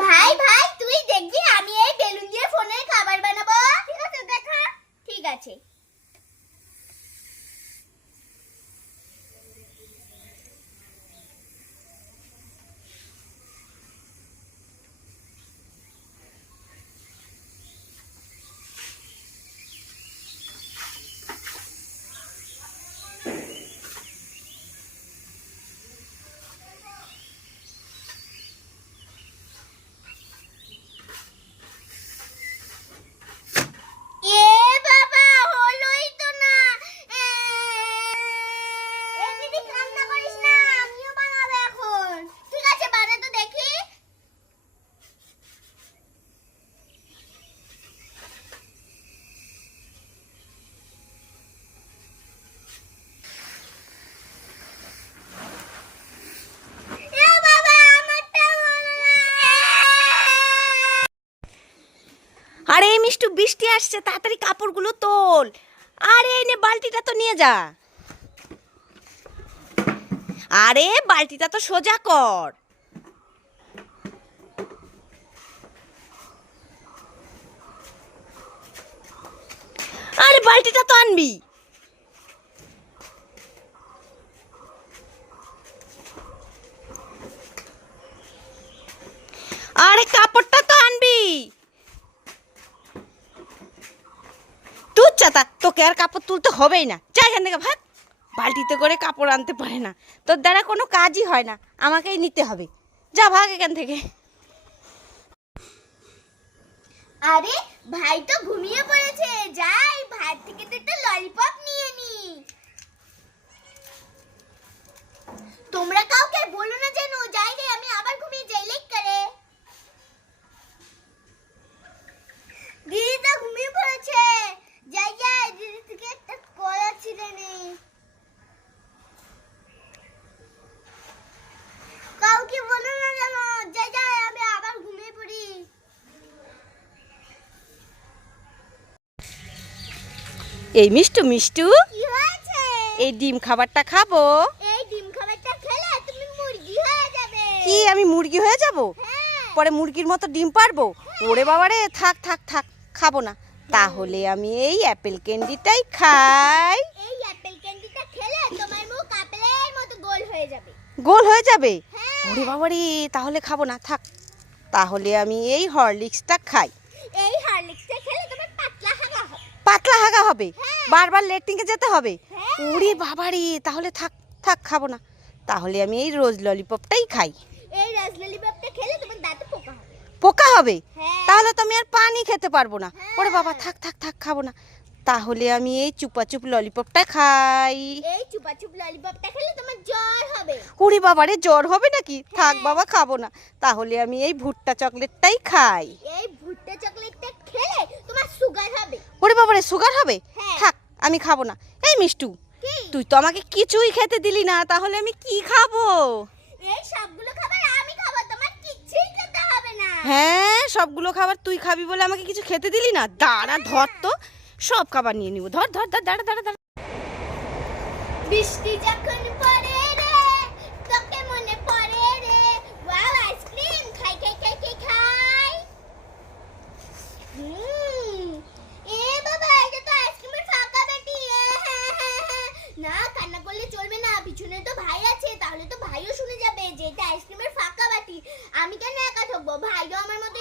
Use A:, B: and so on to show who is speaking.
A: ভাই
B: মিষ্টু বৃষ্টি আসছে, তাড়াতাড়ি কাপড়গুলো তোল। আরে, এই নে, বালতিটা তো নিয়ে যা। আরে, বালতিটা তো সোজা কর। আরে, বালতিটা তো আনবি। আরে, কাপড়টা তো আনবি চাতা, তোকে আর কাপড় তুলতে হবেই না। চাই এখান থেকে ভাত বালতিতে করে কাপড় আনতে পারে না। তোর দ্বারা কোনো কাজই হয় না। আমাকেই নিতে হবে। যা ভাগ এখান থেকে।
A: আরে, ভাই তো ঘুমিয়ে পড়েছে। যাই, ভাই থেকে তো একটা ললিপপ নিয়ে নি তোমরা কাউকে বলো না যেন যাই রে আমি আবার ঘুমিয়ে যাই লেট করে দিদি তো ঘুমিয়ে পড়েছে যাই যাই দিদি থেকে একটা কলা ছিঁড়ে নেই কাউকে বলো না যেন যাই যাই আমি আবার ঘুমিয়ে পড়ি
B: এই মিষ্টু মিষ্টু। এই ডিম খাবারটা খাব।
A: হয়ে
B: কি আমি মুরগি হয়ে যাব?
A: হ্যাঁ।
B: পরে মুরগির মতো ডিম পারব? ওরে বাবারে থাক থাক থাক খাব না। তাহলে আমি এই অ্যাপেল ক্যান্ডিটাই খাই।
A: এই অ্যাপেল ক্যান্ডিটা খেলে তোমার মুখ আপেলের মতো গোল হয়ে যাবে।
B: গোল হয়ে যাবে?
A: হ্যাঁ।
B: ওরে বাবারে তাহলে খাব না থাক। তাহলে আমি এই হরলিক্সটা খাই
A: এই হরলিক্সটা খেলে তোমার পাতলা হাগা হবে
B: হাগা হবে।
A: হ্যাঁ।
B: বারবার লেট্রিনকে যেতে হবে।
A: হ্যাঁ।
B: ওরে বাবারে তাহলে থাক থাক খাব না। তাহলে আমি এই রোজ ললিপপটাই খাই।
A: এই রাজললিপপটা খেলে তোমার দাঁতে পোকা হবে।
B: পোকা হবে?
A: হ্যাঁ।
B: তাহলে তো আমি আর পানি খেতে পারব না। ওরে বাবা। থাক থাক থাক খাব না। তাহলে আমি এই চুপাচুপ ললিপপটা খাই।
A: এই চুপা চুপ ললিপপটা খেলে তোমার জ্বর হবে।
B: ওরে বাবারে জ্বর হবে নাকি? থাক। বাবা খাব না। তাহলে আমি এই ভুট্টা চকলেটটাই খাই।
A: এই ভুট্টা চকলেটটা খেলে তোমার সুগার হবে।
B: ওরে বাবারে সুগার হবে?
A: হ্যাঁ।
B: থাক আমি খাব না। এই মিষ্টু তুই তো আমাকে কিছুই খেতে দিলি না তাহলে আমি কি খাব?
A: এই সবগুলো খাবার আমি খাব তোমার কিচ্ছুই খেতে হবে না।
B: হ্যাঁ সবগুলো খাবার তুই খাবি বলে আমাকে কিছু খেতে দিলি না? দাঁড়া ধর তো সব খাবার নিয়ে নিব। ধর ধর ধর দাঁড়া দাঁড়া দাঁড়া।
A: বৃষ্টি যখন পড়ে রে তোকে মনে পড়ে রে ওয়াও আইসক্রিম খাই খাই খাই খাই খাই হুম এ বাবা এটা তো আইসক্রিমের ফাঁকা বেটি এ, হ্যাঁ, হ্যাঁ, হ্যাঁ। না কান্না করলে চলবে না পিছনে তো ভাই আছে তাহলে তো ভাইও শুনে যাবে যে এটা আইসক্রিমের ফাঁকা বাটি। আমি কেন একা থাকব? ভাইও আমার মতো